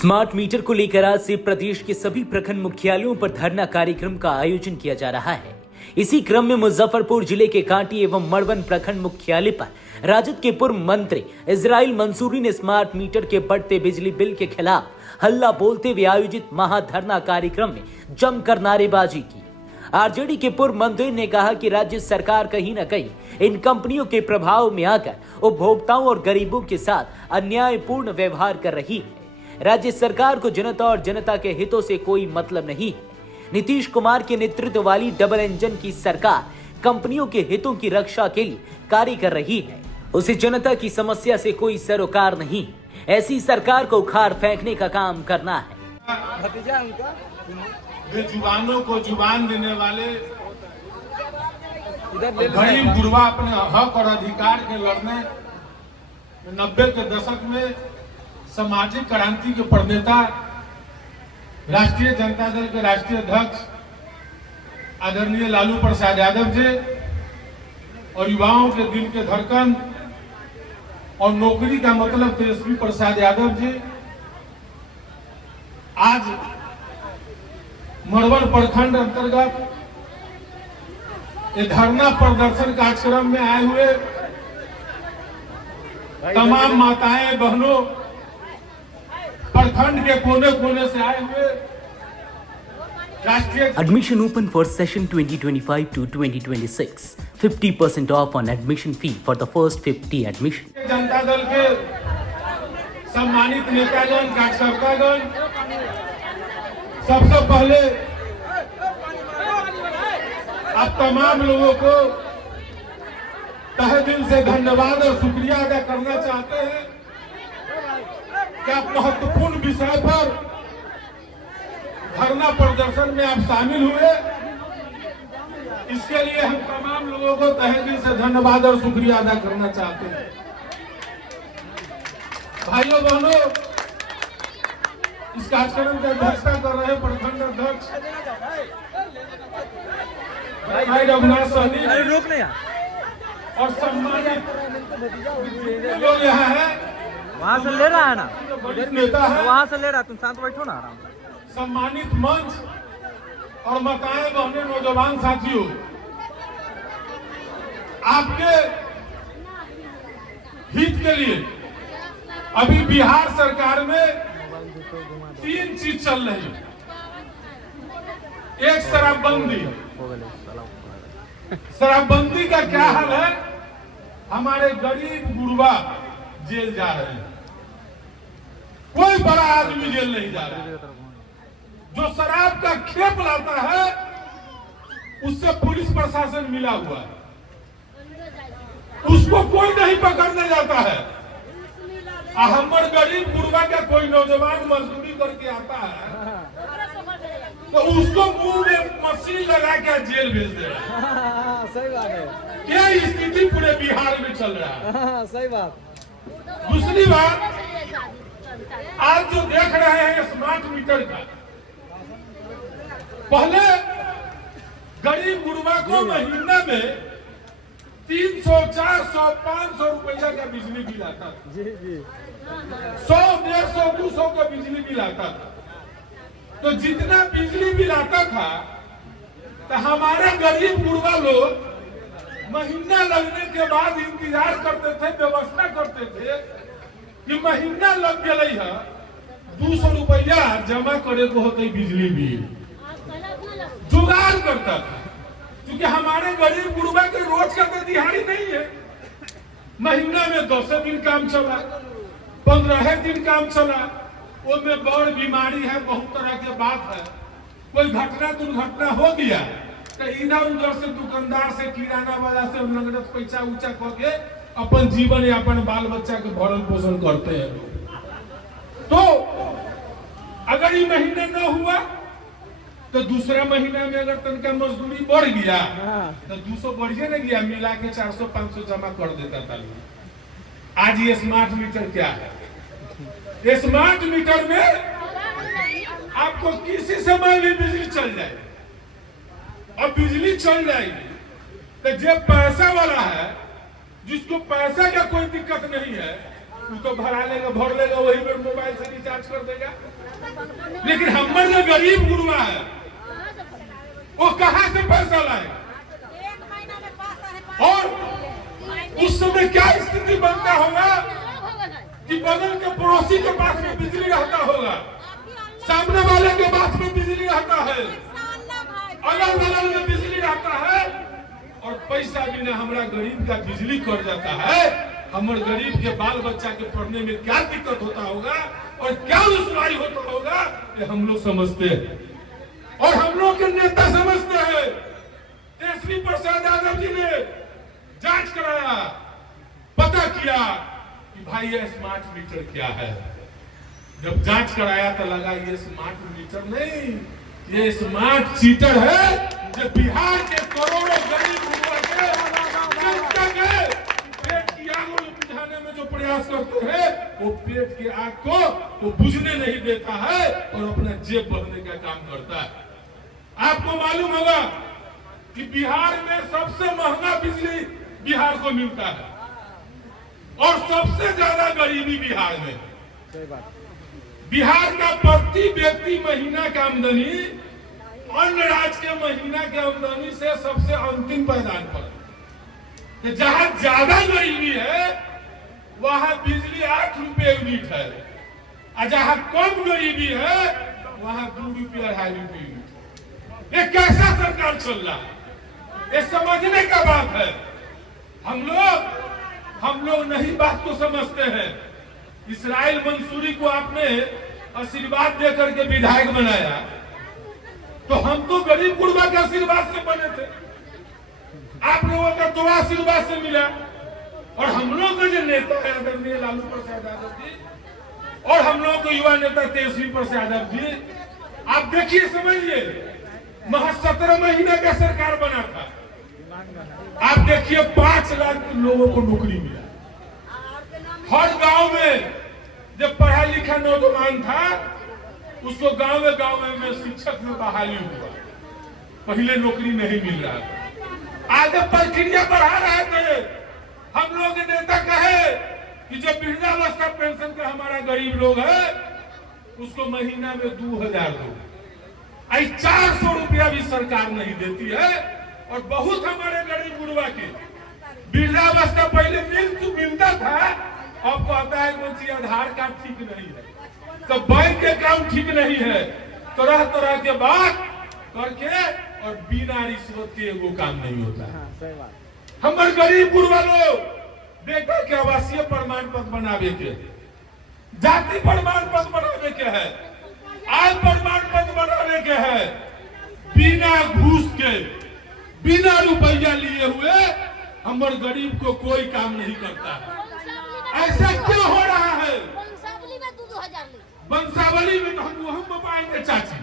Smart meter को लेकर आज से प्रदेश के सभी प्रखंड मुख्यालयों पर धरना कार्यक्रम का आयोजन किया जा रहा है। इसी क्रम में मुजफ्फरपुर जिले के कांटी एवं मड़वन प्रखंड मुख्यालय पर राजद के पूर्व मंत्री इजराइल मंसूरी ने स्मार्ट मीटर के बढ़ते बिजली बिल के खिलाफ हल्ला बोलते हुए आयोजित महाधरना कार्यक्रम में जमकर नारेबाजी की। आरजेडी के पूर्व मंत्री ने कहा कि राज्य सरकार कहीं न कहीं इन कंपनियों के प्रभाव में आकर उपभोक्ताओं और गरीबों के साथ अन्यायपूर्ण व्यवहार कर रही है। राज्य सरकार को जनता और जनता के हितों से कोई मतलब नहीं है। नीतीश कुमार के नेतृत्व वाली डबल इंजन की सरकार कंपनियों के हितों की रक्षा के लिए कार्य कर रही है। उसे जनता की समस्या से कोई सरोकार नहीं। ऐसी सरकार को उखाड़ फेंकने का काम करना है। वे जुबानों को जुबान देने वाले गरीब गुरबा अपने हक और अधिकार के लड़ने 90 के दशक में सामाजिक क्रांति के प्रणेता राष्ट्रीय जनता दल के राष्ट्रीय अध्यक्ष आदरणीय लालू प्रसाद यादव जी और युवाओं के दिल के धड़कन और नौकरी का मतलब तेजस्वी प्रसाद यादव जी आज मड़वन प्रखंड अंतर्गत धरना प्रदर्शन कार्यक्रम में आए हुए तमाम माताएं बहनों, प्रखंड के कोने कोने से आए हुए राष्ट्रीय Admission open for session 2025 to 2026. 50% off on admission fee for the first 50 admission. Janata Dal के सम्मानित नेतागण, कार्यकर्तागण, सबसे पहले आप तमाम लोगों को तहे दिल से धन्यवाद और शुक्रिया अदा करना चाहते हैं कि आप महत्वपूर्ण विषय पर धरना प्रदर्शन में आप शामिल हुए। इसके लिए हम तमाम लोगों को तहे दिल से धन्यवाद और शुक्रिया अदा करना चाहते हैं। भाइयों बहनों, इस कार्यक्रम की अध्यक्षता कर रहे प्रखंड अध्यक्ष भाई रघुनाथ सहनी और सम्मानित लोग यहाँ है। वहाँ से ले रहा है ना, नेता है, वहाँ से ले रहा है, तुम शांत बैठो ना आराम से। सम्मानित मंच और माताएं बहनें, नौजवान साथियों, आपके हित के लिए अभी बिहार सरकार में 3 चीज चल रही है। एक शराबबंदी। शराबबंदी का क्या हाल है? हमारे गरीब गुरबा जेल जा रहे हैं, कोई बड़ा आदमी जेल नहीं जा रहा है। जो शराब का खेप लाता है उससे पुलिस प्रशासन मिला हुआ है, उसको कोई नहीं पकड़ने जाता है। हमारे गरीब गुरबा का कोई नौजवान मजदूरी करके आता है तो उसको मुंह में मशीन लगा के जेल भेज दे रहा है। सही बात है। क्या स्थिति पूरे बिहार में चल रहा है? सही बात। दूसरी बात, आज जो देख रहे हैं स्मार्ट मीटर का, पहले गरीब गुरबा को महीने में 300, 400, 500 रुपया का बिजली बिल आता था। जी जी। 100, 150, 200 का बिजली बिल आता था। तो जितना बिजली बिल आता था तो हमारे गरीब गुरबा लोग महीना लगने के बाद इंतजार करते थे, व्यवस्था करते थे कि महीना लग गए है 200 रुपया जमा करे को होते बिजली बिल, जुगाड़ करता था। क्योंकि हमारे गरीब गुरबा के रोज का तो दिहाड़ी नहीं है। महीना में 10 दिन काम चला, 15 दिन काम चला, उसमें बड़ बीमारी है, बहुत तरह के बात है, कोई घटना दुर्घटना हो गया तो इधर उधर से दुकानदार से, किराना वाला से नगद पैसा ऊंचा करके अपन जीवन या अपन बाल बच्चा के भरण पोषण करते हैं लोग। तो अगर ये महीने न हुआ तो दूसरा महीना में अगर तनका मजदूरी बढ़ गया तो 200 बढ़िया न गया, मिला के 400-500 जमा कर देता था। आज ये स्मार्ट मीटर क्या है? स्मार्ट मीटर में आपको किसी समय भी बिजली चल जाएगी। अब बिजली चल जाएगी तो जो पैसा वाला है, जिसको पैसा का कोई दिक्कत नहीं है, उसको भरा लेगा, भर लेगा, वही पर मोबाइल से रिचार्ज कर देगा। लेकिन हमारे जो गरीब गुरुआ है वो कहां से पैसा लाएगा? और उस समय क्या स्थिति बनता होगा कि बगल के पड़ोसी के पास में बिजली रहता होगा, सामने वाले के पास में बिजली रहता है, अगल बगल में बिजली रहता है, और पैसा बिना हमारा गरीब का बिजली कट जाता है। हमारे गरीब के बाल बच्चा के पढ़ने में क्या दिक्कत होता होगा और क्या दुश्वारी होता होगा, ये हम लोग समझते हैं और हम लोग के नेता समझते हैं। तेजस्वी प्रसाद यादव जी ने जांच कराया, पता किया कि भाई ये स्मार्ट मीटर क्या है। जब जांच कराया तो लगा ये स्मार्ट मीटर नहीं, ये स्मार्ट चीटर है, जो बिहार के करोड़ों गरीब पेट की आग बुझाने में जो प्रयास करते हैं, वो पेट की आग को वो बुझने नहीं देता है और अपना जेब भरने का काम करता है। आपको मालूम होगा कि बिहार में सबसे महंगा बिजली बिहार को मिलता है और सबसे ज्यादा गरीबी बिहार में। बिहार का प्रति व्यक्ति महीना का आमदनी अन्य राज्य के महीना की आमदनी से सबसे अंतिम पायदान पर। तो जहां ज्यादा गरीबी है वहां बिजली 8 रुपए यूनिट है, और जहां कम गरीबी है वहां 2 रुपये 2.5 रुपये यूनिट। ये कैसा सरकार चल रहा है, ये समझने का बात है। हम लोग नहीं बात को समझते हैं। इस्राइल मंसूरी को आपने आशीर्वाद देकर के विधायक बनाया, तो हम तो गरीब गुरबा के आशीर्वाद से बने थे, आप लोगों का दुआ आशीर्वाद से मिला। और हम लोग का जो नेता है आदरणीय लालू प्रसाद यादव जी और हम लोग का युवा नेता तेजस्वी प्रसाद यादव जी, आप देखिए, समझिए, महज 17 महीने का सरकार बना था, आप देखिए 5 लाख लोगों को नौकरी मिला। हर गांव में जब पढ़ा लिखा नौजवान था उसको गांव में शिक्षक में बहाली हुआ, पहले नौकरी नहीं मिल रहा था। आगे प्रक्रिया बढ़ा रहे थे। हम लोग के नेता कहे कि जो वृद्धावस्था पेंशन का हमारा गरीब लोग है उसको महीना में 2000 दो, 400 रुपया भी सरकार नहीं देती है। और बहुत हमारे गरीब गुरुआ के वृद्धावस्था पहले मिलता था, अब कहता है कि आधार कार्ड ठीक नहीं है, तो बैंक अकाउंट ठीक नहीं है, तरह तरह के बात करके और बिना रिश्वत के वो काम नहीं होता। हमारे गरीब गुरुआ लोग बेटा के आवासीय प्रमाण पत्र बनावे के, जाति प्रमाण पत्र बनावे के है, आय प्रमाण पत्र बनावे के है, बिना घूस के बिना रुपया लिए हुए हमारे गरीब को कोई काम नहीं करता है। ऐसा क्यों हो रहा है? वंशावली में तो हम बताएंगे चाची,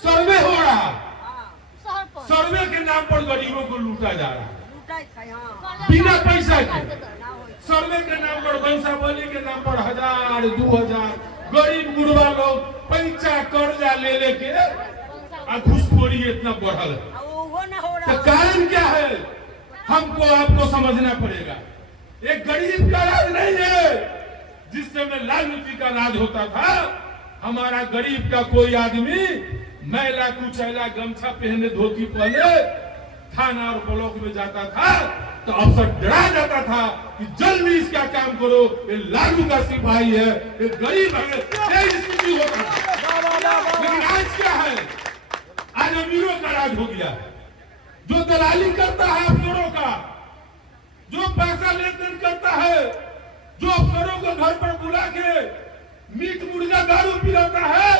सर्वे हो रहा, सर्वे के नाम पर गरीबों को लूटा जा रहा है बिना पैसा के। सर्वे के नाम पर, वंशावली के नाम पर 1000 2000 गरीब गुरबा लोग पैसा कर्जा ले लेके घूसखोरी इतना बढ़ल है। तो कारण क्या है? हमको आपको समझना पड़ेगा। एक गरीब का राज नहीं है। जिस समय लालू जी का राज होता था, हमारा गरीब का कोई आदमी मैला कुचैला गमछा पहने धोती पहने थाना और ब्लॉक में जाता था तो अफसर डरा जाता था कि जल्दी इसका काम करो, ये लालू का सिपाही है, ये गरीब है, ये स्थिति होता था। लेकिन आज क्या है? आज अमीरों का राज हो गया है। जो दलाली करता है अफसरों का, जो पैसा लेन देन करता है, जो अफसरों को घर पर बुला के मीट मुर्गा दारू पिलाता है,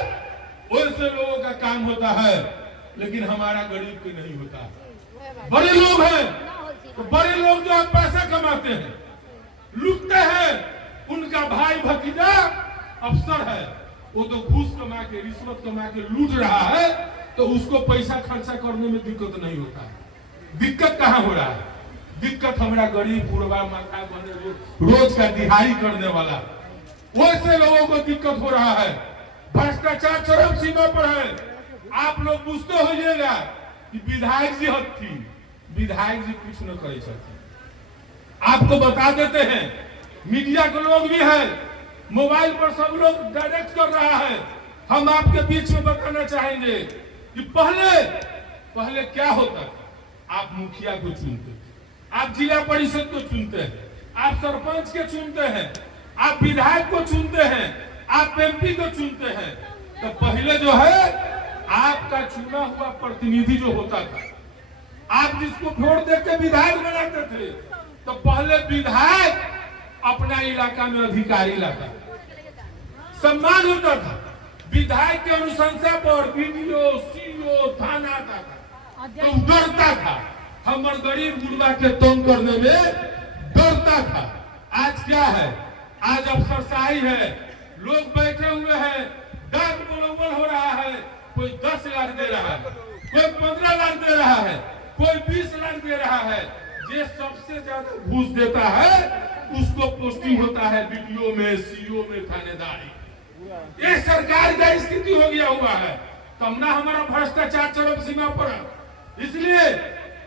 वैसे लोगों का काम होता है। लेकिन हमारा गरीब को नहीं होता। बड़े लोग हैं तो बड़े लोग जो पैसा कमाते हैं, लूटते हैं, उनका भाई भतीजा अफसर है, वो तो घूस कमा के रिश्वत कमा के लूट रहा है, तो उसको पैसा खर्चा करने में दिक्कत नहीं होता है। दिक्कत कहाँ हो रहा है? दिक्कत हमारा गरीब बुढ़वा माथा बने रोज का दिहाड़ी करने वाला, वैसे लोगों को दिक्कत हो रहा है। भ्रष्टाचार चरम सीमा पर है। आप लोग पूछते होइएगा कि विधायक जी हथिन, विधायक जी कुछ न करे सकते। आपको बता देते हैं मीडिया के लोग भी हैं, मोबाइल पर सब लोग डायरेक्ट कर रहा है। हम आपके बीच में बताना चाहेंगे कि पहले क्या होता है। आप मुखिया को चुनते हैं, आप जिला परिषद को चुनते हैं, आप सरपंच के चुनते हैं, आप विधायक को चुनते हैं, आप एमपी को चुनते हैं। तो पहले जो है आपका चुना हुआ प्रतिनिधि जो होता था, आप जिसको वोट देके विधायक बनाते थे, तो पहले विधायक अपना इलाका में अधिकारी लाता, सम्मान होता था। विधायक के अनुशंसा पर बीडीओ, सीओ, थाना आता था, तो डरता था। हमारे गरीब गुरबा के तंग करने में डरता था। आज क्या है? आज अफसरशाही है, लोग बैठे हुए हैं, डाक बरोबर हो रहा है। कोई 10 लाख दे रहा है, कोई 15 लाख दे रहा है, कोई 20 लाख दे रहा है। जो सबसे ज्यादा घूस देता है उसको पोस्टिंग होता है बीडीओ में, सीओ में, थानेदारी। ये सरकार का स्थिति हो गया हुआ है। तब ना हमारा भ्रष्टाचार चरम सीमा पर है। इसलिए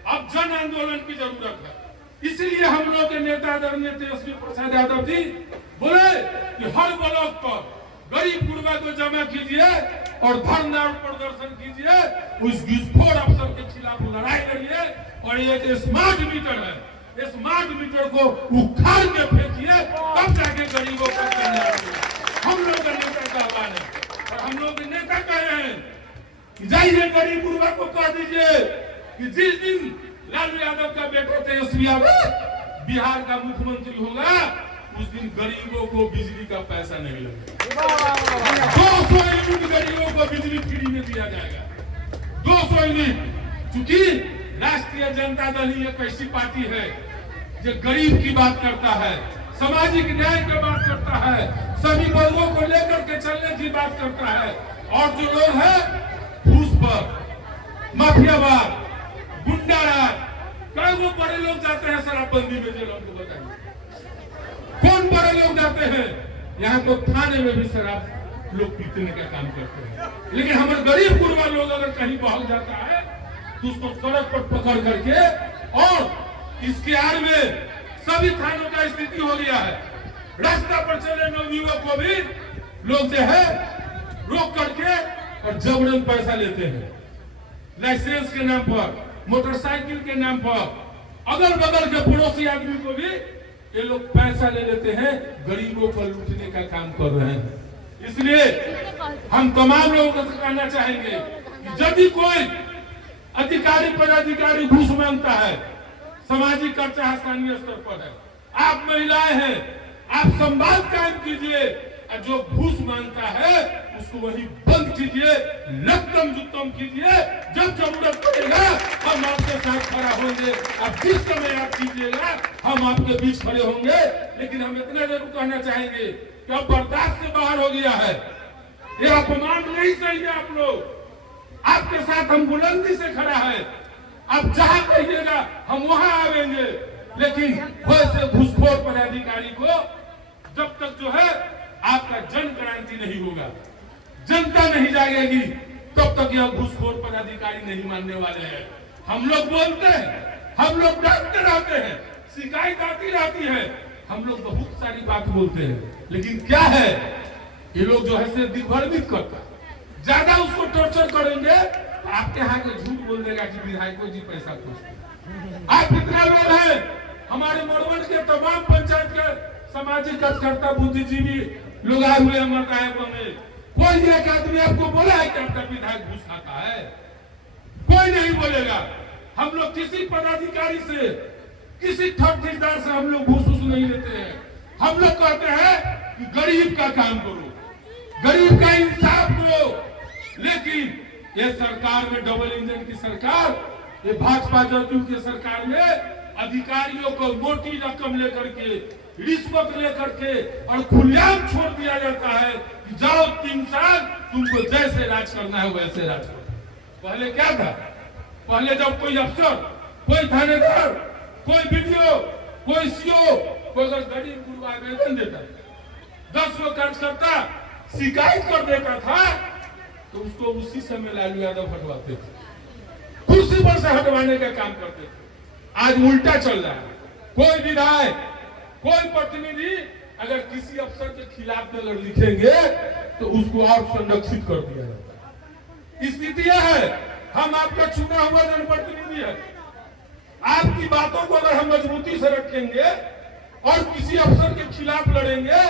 अब जन आंदोलन की जरूरत है। इसलिए हम लोग के नेता आदरणीय तेजस्वी प्रसाद यादव जी बोले कि हर ब्लॉक पर गरीब गुरबा को जमा कीजिए और धरना प्रदर्शन कीजिए, उस घुसखोर अफसर के खिलाफ लड़ाई लड़िए। और ये जो स्मार्ट मीटर है, स्मार्ट मीटर को उखाड़ के फेंकिए, तब जाके गरीबों का कल्याण होगा। हम लोग का नेता का आह्वान है और हम लोग नेता कह रहे हैं कि जाइए गरीब गुरबा को कह दीजिए कि जिस दिन लालू यादव का बेटा तेजस्वी यादव बिहार का मुख्यमंत्री होगा, उस दिन गरीबों को बिजली का पैसा नहीं लगेगा। 200 यूनिट गरीबों को बिजली फ्री में दिया जाएगा। 200 यूनिट। क्योंकि राष्ट्रीय जनता दल ही एक ऐसी पार्टी है जो गरीब की बात करता है, सामाजिक न्याय की बात करता है, सभी वर्गों को लेकर के चलने की बात करता है। और जो लोग हैं घूस पर, माफियावाद, गुंडाराज, कई वो बड़े लोग जाते हैं शराबबंदी में, जेल हमको बताइए कौन बड़े लोग जाते हैं? यहाँ तो थाने में भी शराब लोग पीने का काम करते हैं। लेकिन हमारे गरीब गुरबा लोग अगर कहीं पहुंच जाता है तो उसको सड़क पर पकड़ करके, और इसके आड़ में सभी थानों का स्थिति हो गया है। रास्ता पर चले नवयुवक को भी लोग जो है रोक करके और जबरन पैसा लेते हैं, लाइसेंस के नाम पर, मोटरसाइकिल के नाम पर। अगल बगल के पड़ोसी आदमी को भी ये लोग पैसा ले लेते हैं, गरीबों को लूटने का काम कर रहे हैं। इसलिए हम तमाम लोगों को कहना चाहेंगे कि यदि कोई अधिकारी पदाधिकारी घूस मांगता है, सामाजिक खर्चा स्थानीय स्तर पर है, आप महिलाएं हैं, आप संवाद कायम कीजिए। और जो घूस मांगता है उसको वही बंद कीजिए, लक्कम जुत्तम कीजिए। जब जरूरत पड़ेगा हम आपके साथ खड़ा होंगे। आप जिस समय आप कीजिएगा हम आपके बीच खड़े होंगे। लेकिन हम इतना जरूर कहना चाहेंगे कि अब बर्दाश्त से बाहर हो गया है। ये अपमान नहीं सही है। आप लोग, आपके साथ हम बुलंदी से खड़ा है। आप जहां कहिएगा हम वहां आवेंगे। लेकिन वैसे घूसखोर पदाधिकारी को जब तक जो है आपका जन क्रांति नहीं होगा, जनता नहीं जागेगी, तब तक यह घूसखोर पदाधिकारी नहीं मानने वाले हैं। हम लोग बोलते हैं, हम लोग डांटते रहते हैं, शिकायत आती रहती है, हम लोग बहुत सारी बात बोलते हैं। लेकिन क्या है, ये लोग जो है से दिग्भ्रमित करता है। ज्यादा उसको टॉर्चर करेंगे तो आपके यहाँ के झूठ बोल देगा कि विधायकों जी पैसा खोजते। आप इतना लोग हैं, हमारे मरवन के तमाम पंचायत के सामाजिक कार्यकर्ता, बुद्धिजीवी लोग आए हुए हैं मकायकों में। कोई एक आदमी आपको बोला है कि आपका विधायक घूस खाता है? कोई नहीं बोलेगा। हम लोग किसी पदाधिकारी से, किसी ठेकेदार से हम लोग घूस नहीं लेते हैं। हम लोग कहते हैं कि गरीब का काम करो, गरीब का इंसाफ करो। लेकिन ये सरकार में डबल इंजन की सरकार, ये भाजपा जदयू की सरकार में अधिकारियों को मोटी रकम लेकर के, रिश्वत लेकर के और खुलेआम छोड़ दिया जाता है कि जाओ 3 साल, तुमको जैसे राज करना है वैसे राज करो। पहले क्या था? पहले जब कोई अफसर, कोई थानेदार, कोई बीडीओ, कोई सीओ, कोई अगर गरीब गुरबा वेतन देता, 10 लोग कार्यकर्ता शिकायत कर देता था तो उसको उसी समय लालू यादव हटवाते थे, कुर्सी पर से हटवाने का काम करते थे। आज उल्टा चल रहा है। कोई विधायक, कोई प्रतिनिधि अगर किसी अफसर के खिलाफ अगर लिखेंगे तो उसको और संरक्षित कर दिया जाता है। स्थिति यह है, हम आपका चुना हुआ जनप्रतिनिधि है, आपकी बातों को अगर हम मजबूती से रखेंगे और किसी अफसर के खिलाफ लड़ेंगे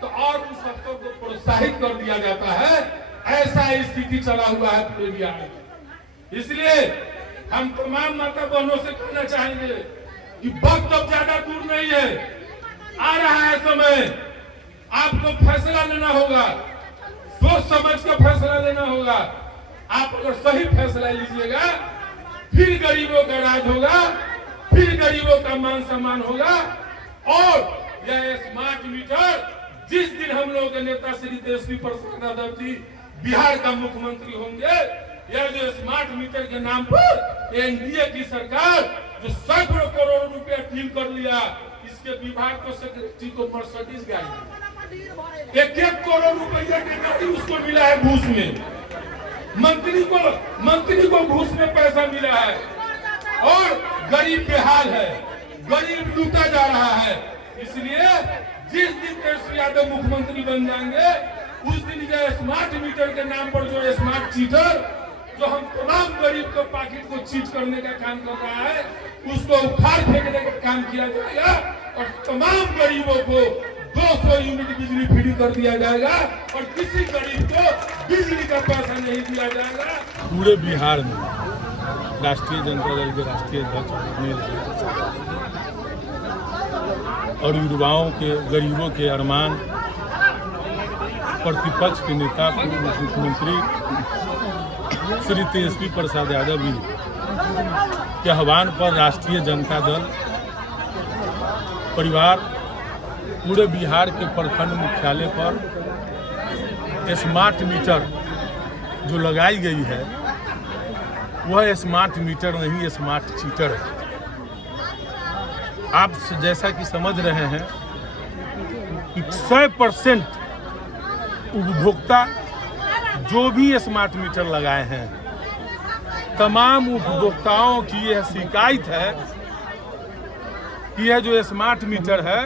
तो और उस अफसर को प्रोत्साहित कर दिया जाता है। ऐसा स्थिति चला हुआ है पूरे बिहार में। इसलिए हम तमाम माता बहनों से कहना चाहेंगे कि वक्त अब ज्यादा दूर नहीं है, आ रहा है समय, आपको फैसला लेना होगा, सोच समझ कर फैसला लेना होगा। आप अगर सही फैसला लीजिएगा फिर गरीबों का राज होगा, फिर गरीबों का मान सम्मान होगा। और यह स्मार्ट मीटर जिस दिन हम लोग के नेता श्री तेजस्वी प्रसाद यादव जी बिहार का मुख्यमंत्री होंगे, यह जो स्मार्ट मीटर के नाम पर एनडीए की सरकार जो सैकड़ों करोड़ रुपया डील कर लिया, इसके विभाग को सेक्रेटरी को मर्सिडीज गाड़ी 1-1 करोड़ रुपया की गाड़ी उसको मिला है घूस में, मंत्री को घूस में पैसा मिला है और गरीब बेहाल है, गरीब लूटा जा रहा है। इसलिए जिस दिन तेजस्वी यादव मुख्यमंत्री बन जाएंगे उस दिन यह स्मार्ट मीटर के नाम पर जो स्मार्ट चीटर जो हम तमाम गरीब के पॉकेट को चीट करने का काम कर रहा है उसको उखाड़ फेंकने का काम किया जाएगा और तमाम गरीबों को 200 यूनिट बिजली फ्री कर दिया जाएगा और किसी गरीब को बिजली का पैसा नहीं दिया जाएगा। पूरे बिहार में राष्ट्रीय जनता दल के राष्ट्रीय अध्यक्ष और युवाओं के, गरीबों के अरमान, प्रतिपक्ष के नेता पूर्व मुख्यमंत्री श्री तेजस्वी प्रसाद यादव जी के आह्वान पर राष्ट्रीय जनता दल परिवार पूरे बिहार के प्रखंड मुख्यालय पर स्मार्ट मीटर जो लगाई गई है वह स्मार्ट मीटर नहीं, स्मार्ट चीटर है। आप जैसा कि समझ रहे हैं कि 100% उपभोक्ता जो भी स्मार्ट मीटर लगाए हैं, तमाम उपभोक्ताओं की यह शिकायत है कि यह जो स्मार्ट मीटर है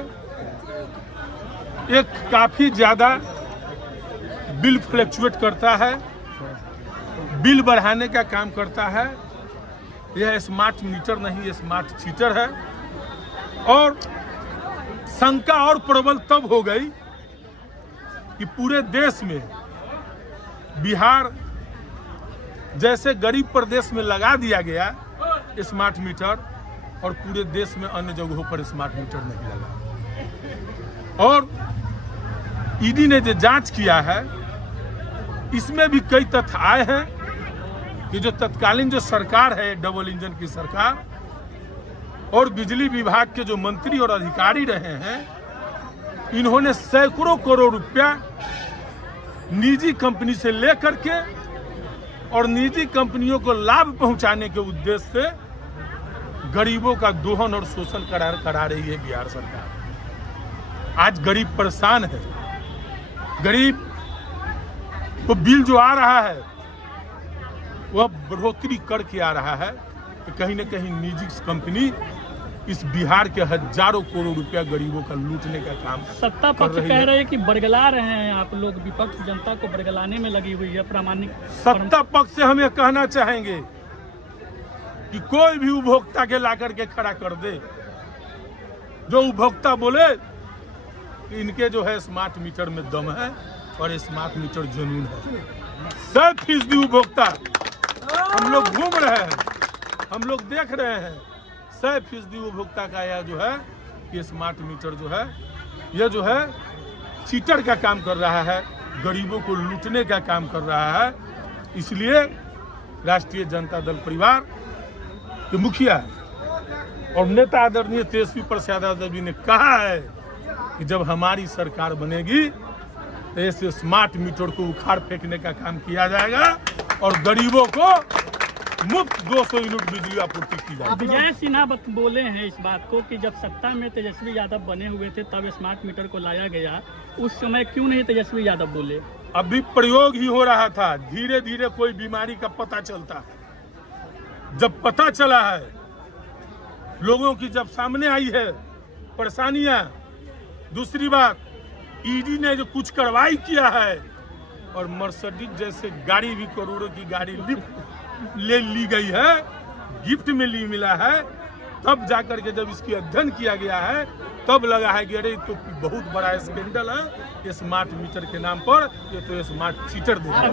एक काफी ज्यादा बिल फ्लक्चुएट करता है, बिल बढ़ाने का काम करता है। यह स्मार्ट मीटर नहीं, स्मार्ट चीटर है। और शंका और प्रबल तब हो गई कि पूरे देश में बिहार जैसे गरीब प्रदेश में लगा दिया गया स्मार्ट मीटर और पूरे देश में अन्य जगहों पर स्मार्ट मीटर नहीं लगा। और ईडी ने जो जांच किया है इसमें भी कई तथ्य आए हैं कि जो तत्कालीन जो सरकार है, डबल इंजन की सरकार और बिजली विभाग के जो मंत्री और अधिकारी रहे हैं, इन्होंने सैकड़ों करोड़ रुपया निजी कंपनी से लेकर के और निजी कंपनियों को लाभ पहुंचाने के उद्देश्य से गरीबों का दोहन और शोषण करा रही है बिहार सरकार। आज गरीब परेशान है, गरीब को बिल जो आ रहा है वह बढ़ोतरी करके आ रहा है कि कहीं न कहीं निजी कंपनी इस बिहार के हजारों करोड़ रुपया गरीबों का लूटने का काम सत्ता पक्ष कह रहे हैं कि बरगला रहे हैं आप लोग, विपक्ष जनता को बरगलाने में लगी हुई है। प्रामाणिक सत्ता पक्ष से हम ये कहना चाहेंगे कि कोई भी उपभोक्ता के ला करके खड़ा कर दे, जो उपभोक्ता बोले कि इनके जो है स्मार्ट मीटर में दम है और स्मार्ट मीटर जुनून है। 100% उपभोक्ता हम लोग घूम रहे हैं, हम लोग देख रहे हैं, 100% उपभोक्ता का यह जो है ये स्मार्ट मीटर जो है यह जो है चीटर का काम कर रहा है, गरीबों को लूटने का काम कर रहा है। इसलिए राष्ट्रीय जनता दल परिवार के मुखिया और नेता आदरणीय तेजस्वी प्रसाद यादव जी ने कहा है कि जब हमारी सरकार बनेगी तो ऐसे स्मार्ट मीटर को उखाड़ फेंकने का काम किया जाएगा और गरीबों को मुफ्त 200 यूनिट बिजली आपूर्ति की जाएगी। विजय सिन्हा बोले हैं इस बात को कि जब सत्ता में तेजस्वी यादव बने हुए थे तब स्मार्ट मीटर को लाया गया, उस समय क्यों नहीं तेजस्वी यादव बोले? अभी प्रयोग ही हो रहा था, धीरे धीरे कोई बीमारी का पता चलता है। जब पता चला है, लोगों की जब सामने आई है परेशानियां, दूसरी बात, ईडी ने जो कुछ कार्रवाई किया है और मर्सिडीज जैसे गाड़ी भी करोड़ों की गाड़ी ले ली गई है, गिफ्ट में मिला है, तब जाकर के जब इसकी अध्ययन किया गया है तब लगा है कि अरे तो बहुत बड़ा स्कैंडल है स्मार्ट मीटर के नाम पर, ये तो स्मार्ट चीटर दे रहा है।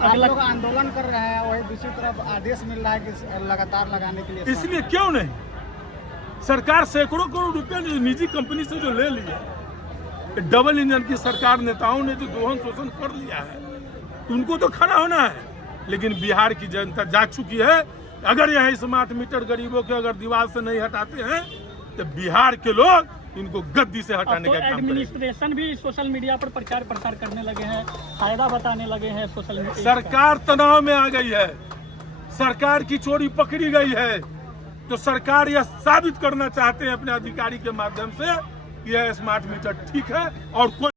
आप लोग आंदोलन कर रहे हैं, वही दूसरी तरफ आदेश मिल रहा है कि लगातार लगाने के लिए। इसलिए क्यों नहीं, सरकार सैकड़ों करोड़ रुपया जो निजी कंपनी से जो ले लिया, डबल इंजन की सरकार नेताओं ने जो दोहन शोषण कर लिया है, उनको तो खड़ा होना है। लेकिन बिहार की जनता जाग चुकी है, अगर यह स्मार्ट मीटर गरीबों के अगर दीवार से नहीं हटाते हैं तो बिहार के लोग इनको गद्दी से हटाने का काम करेंगे। एडमिनिस्ट्रेशन भी सोशल मीडिया पर प्रचार प्रसार करने लगे हैं, फायदा बताने लगे हैं सोशल मीडिया। सरकार तनाव में आ गई है, सरकार की चोरी पकड़ी गई है, तो सरकार यह साबित करना चाहते हैं अपने अधिकारी के माध्यम से कि यह स्मार्ट मीटर ठीक है और कोई